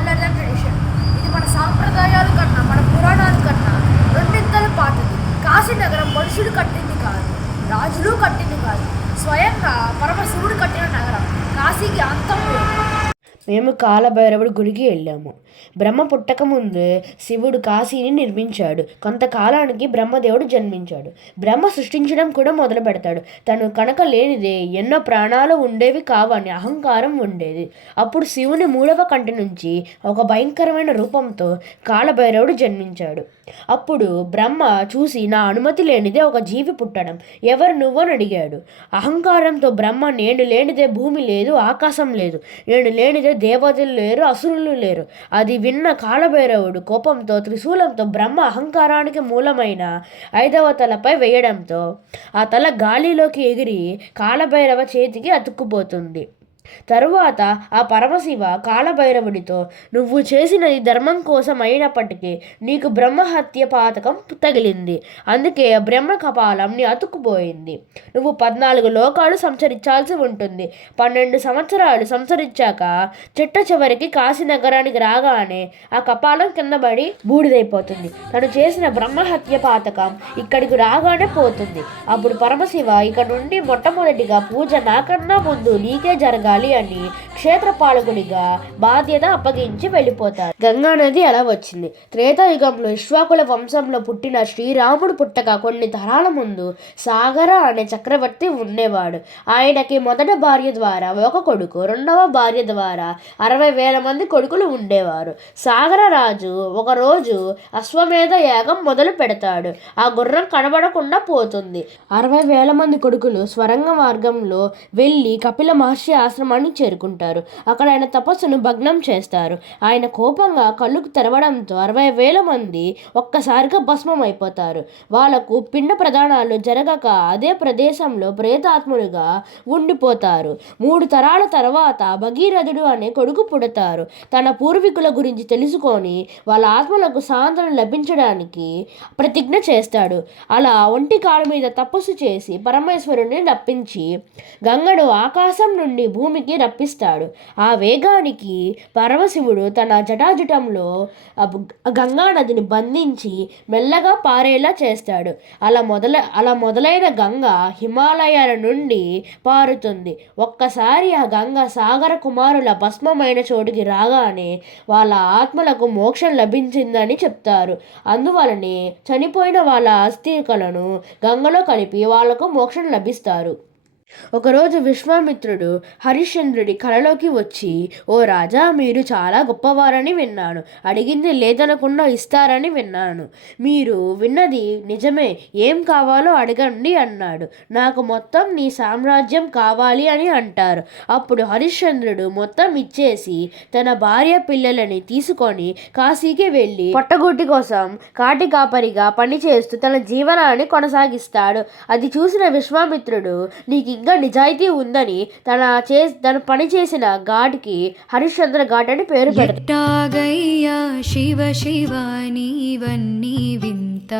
Older then tradition. ఇది మన సాంప్రదాయాల కన్నా, మన పురాణాల కన్నా రెండింతల పాతది. కాశీ నగరం మనుషులు కట్టింది కాదు, రాజులు కట్టింది కాదు, స్వయంగా పరమశివుడు కట్టిన నగరం. కాశీకి అంతం లేదు. మేము కాలభైరవుడి గుడికి వెళ్ళాము. బ్రహ్మ పుట్టక ముందు శివుడు కాశీని నిర్మించాడు. కొంతకాలానికి బ్రహ్మదేవుడు జన్మించాడు. బ్రహ్మ సృష్టించడం కూడా మొదలు పెడతాడు. తను కనుక లేనిదే ఎన్నో ప్రాణాలు ఉండేవి కావని అహంకారం ఉండేది. అప్పుడు శివుని మూడవ కంటి నుంచి ఒక భయంకరమైన రూపంతో కాలభైరవుడు జన్మించాడు. అప్పుడు బ్రహ్మ చూసి, నా అనుమతి లేనిదే ఒక జీవి పుట్టడం, ఎవరు నువ్వని అడిగాడు. అహంకారంతో బ్రహ్మ, నేను లేనిదే భూమి లేదు, ఆకాశం లేదు, నేను లేనిదే దేవతలు లేరు, అసురులు లేరు. అది విన్న కాలభైరవుడు కోపంతో త్రిశూలంతో బ్రహ్మ అహంకారానికి మూలమైన 5వ తలపై వేయడంతో ఆ తల గాలిలోకి ఎగిరి కాలభైరవ చేతికి అతుక్కుపోతుంది. తరువాత ఆ పరమశివ కాలభైరవుడితో, నువ్వు చేసినది ధర్మం కోసం అయినప్పటికీ నీకు బ్రహ్మహత్య పాతకం తగిలింది, అందుకే బ్రహ్మ కపాలం నీ అతుక్కుపోయింది. నువ్వు 14 లోకాలు సంచరించాల్సి ఉంటుంది. 12 సంవత్సరాలు సంచరించాక చిట్ట చివరికి కాశీ నగరానికి రాగానే ఆ కపాలం కింద పడి బూడిదైపోతుంది. తను చేసిన బ్రహ్మహత్య పాతకం ఇక్కడికి రాగానే పోతుంది. అప్పుడు పరమశివ, ఇక నుండి మొట్టమొదటిగా పూజ నాకన్నా ముందు నీకే జరగాలి అని క్షేత్రపాలకుడిగా బాధ్యత అప్పగించి వెళ్ళిపోతారు. గంగా నది ఎలా వచ్చింది? త్రేతాయుగంలో ఇక్ష్వాకుల వంశంలో పుట్టిన శ్రీరాముడు పుట్టక కొన్ని తరాల ముందు సాగర అనే చక్రవర్తి ఉండేవాడు. ఆయనకి మొదటి భార్య ద్వారా ఒక కొడుకు, రెండవ భార్య ద్వారా 60,000 మంది కొడుకులు ఉండేవారు. సాగర రాజు ఒకరోజు అశ్వమేధ యాగం మొదలు పెడతాడు. ఆ గుర్రం కనబడకుండా పోతుంది. 60,000 మంది కొడుకులు స్వరంగ మార్గంలో వెళ్ళి కపిల మహర్షి ఆశ్రమాన్ని చేరుకుంటారు. అక్కడ ఆయన తపస్సును భగ్నం చేస్తారు. ఆయన కోపంగా కళ్ళు తెరవడంతో 60,000 మంది ఒక్కసారిగా భస్మం అయిపోతారు. వాళ్లకు పిండ ప్రదానాలు జరగక అదే ప్రదేశంలో ప్రేతాత్ములుగా ఉండిపోతారు. 3 తరాల తర్వాత భగీరథుడు అనే కొడుకు పుడతారు. తన పూర్వీకుల గురించి తెలుసుకొని వాళ్ళ ఆత్మలకు సాంత్వన లభించడానికి ప్రతిజ్ఞ చేస్తాడు. అలా ఒంటి కాలు మీద తపస్సు చేసి పరమేశ్వరుని రప్పించి గంగడు ఆకాశం నుండి భూమికి రప్పిస్తాడు. ఆ వేగానికి పరమశివుడు తన జటాజుటంలో గంగానదిని బంధించి మెల్లగా పారేలా చేస్తాడు. అలా మొదలైన గంగ హిమాలయాల నుండి పారుతుంది. ఒక్కసారి ఆ గంగ సాగర కుమారుల భస్మమైన చోటుకి రాగానే వాళ్ళ ఆత్మలకు మోక్షం లభించిందని చెప్తారు. అందువలనే చనిపోయిన వాళ్ళ అస్థికలను గంగలో కలిపి వాళ్లకు మోక్షం లభిస్తారు. ఒకరోజు విశ్వామిత్రుడు హరిశ్చంద్రుడి కలలోకి వచ్చి, ఓ రాజా, మీరు చాలా గొప్పవారని విన్నాను. అడిగింది లేదనకుండా ఇస్తారని విన్నాను. మీరు విన్నది నిజమే, ఏం కావాలో అడగండి అన్నాడు. నాకు మొత్తం నీ సామ్రాజ్యం కావాలి అని అంటారు. అప్పుడు హరిశ్చంద్రుడు మొత్తం ఇచ్చేసి తన భార్య పిల్లలని తీసుకొని కాశీకి వెళ్ళి పొట్టగొట్టి కోసం కాటి కాపరిగా పనిచేస్తూ తన జీవనాన్ని కొనసాగిస్తాడు. అది చూసిన విశ్వామిత్రుడు, నీకు ఇంకా నిజాయితీ ఉందని తను పని చేసిన ఘాట్కి హరిశ్చంద్ర ఘాట్ అని పేరు పెట్టాగయ్యా శివ శివ నీవన్నీ వింత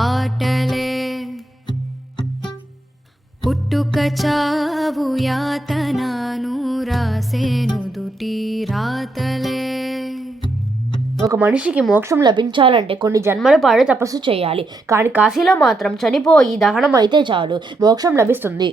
ఆటలే, పుట్టుక చావు యాతనాను రాసేను దుటి రాతలే. ఒక మనిషికి మోక్షం లభించాలంటే కొన్ని జన్మల పాటు తపస్సు చేయాలి. కానీ కాశీలో మాత్రం చనిపోయి దహనం అయితే చాలు, మోక్షం లభిస్తుంది.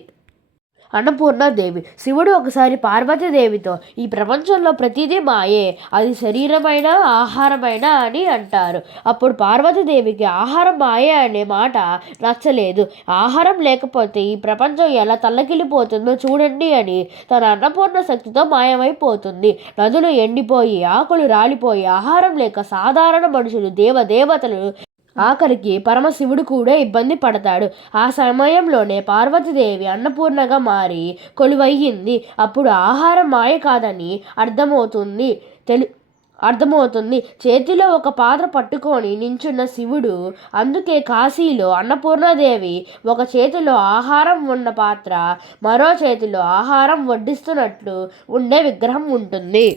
అన్నపూర్ణాదేవి. శివుడు ఒకసారి పార్వతీదేవితో, ఈ ప్రపంచంలో ప్రతిదీ మాయే, అది శరీరమైన ఆహారమైనా అని అంటారు. అప్పుడు పార్వతీదేవికి ఆహారం మాయే అనే మాట నచ్చలేదు. ఆహారం లేకపోతే ఈ ప్రపంచం ఎలా తల్లకిల్లిపోతుందో చూడండి అని తన అన్నపూర్ణ శక్తితో మాయమైపోతుంది. నదులు ఎండిపోయి, ఆకులు రాలిపోయి, ఆహారం లేక సాధారణ మనుషులు, దేవతలు, ఆఖరికి పరమశివుడు కూడా ఇబ్బంది పడతాడు. ఆ సమయంలోనే పార్వతీదేవి అన్నపూర్ణగా మారి కొలువయ్యింది. అప్పుడు ఆహారం మాయ కాదని అర్థమవుతుంది. చేతిలో ఒక పాత్ర పట్టుకొని నించున్న శివుడు. అందుకే కాశీలో అన్నపూర్ణాదేవి ఒక చేతిలో ఆహారం ఉన్న పాత్ర, మరో చేతిలో ఆహారం వడ్డిస్తున్నట్లు ఉండే విగ్రహం ఉంటుంది.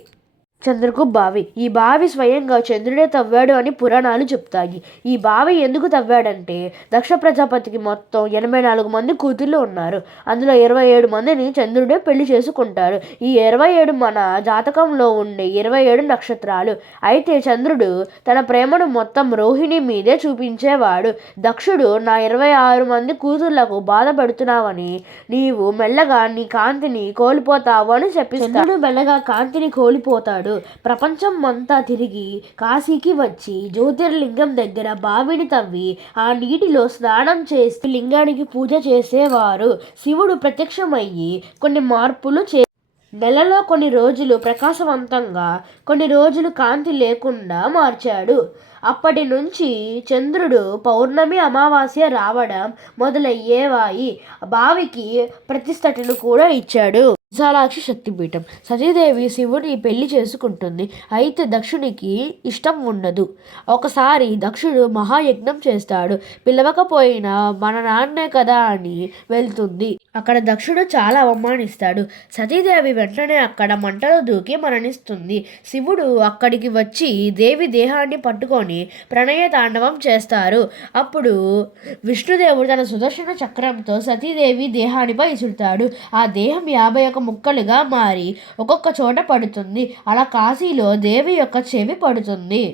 చంద్రకు బావి. ఈ బావి స్వయంగా చంద్రుడే తవ్వాడు అని పురాణాలు చెప్తాయి. ఈ బావి ఎందుకు తవ్వాడంటే దక్ష ప్రజాపతికి మొత్తం 84 మంది కూతుర్లు ఉన్నారు. అందులో 27 మందిని చంద్రుడే పెళ్లి చేసుకుంటారు. ఈ 27 మన జాతకంలో ఉండే 27 నక్షత్రాలు. అయితే చంద్రుడు తన ప్రేమను మొత్తం రోహిణి మీదే చూపించేవాడు. దక్షుడు నా 26 మంది కూతుర్లకు బాధ పెడుతున్నావని నీవు మెల్లగా నీ కాంతిని కోల్పోతావు అని చెప్పిస్తాడు. చంద్రుడు మెల్లగా కాంతిని కోల్పోతాడు. ప్రపంచం అంతా తిరిగి కాశీకి వచ్చి జ్యోతిర్లింగం దగ్గర బావిని తవ్వి ఆ నీటిలో స్నానం చేసి లింగానికి పూజ చేసేవారు. శివుడు ప్రత్యక్షమయ్యి కొన్ని మార్పులు నెలలో కొన్ని రోజులు ప్రకాశవంతంగా, కొన్ని రోజులు కాంతి లేకుండా మార్చాడు. అప్పటి నుంచి చంద్రుడు పౌర్ణమి, అమావాస్య రావడం మొదలయ్యేవాయి. బావికి ప్రతిష్టటను కూడా ఇచ్చాడు. విశాలాక్షి శక్తిపీఠం. సతీదేవి శివుని పెళ్లి చేసుకుంటుంది. అయితే దక్షునికి ఇష్టం ఉండదు. ఒకసారి దక్షుడు మహాయజ్ఞం చేస్తాడు. పిలవకపోయినా మన నాన్నే కదా అని వెళ్తుంది. అక్కడ దక్షుడు చాలా అవమానిస్తాడు. సతీదేవి వెంటనే అక్కడ మంటలో దూకి మరణిస్తుంది. శివుడు అక్కడికి వచ్చి దేవి దేహాన్ని పట్టుకొని ప్రణయ తాండవం చేస్తారు. అప్పుడు విష్ణుదేవుడు తన సుదర్శన చక్రంతో సతీదేవి దేహానిపై ఇసురుతాడు. ఆ దేహం 51 ముక్కలుగా మారి ఒక్కొక్క చోట పడుతుంది. అలా కాశీలో దేవి యొక్క చెవి పడుతుంది.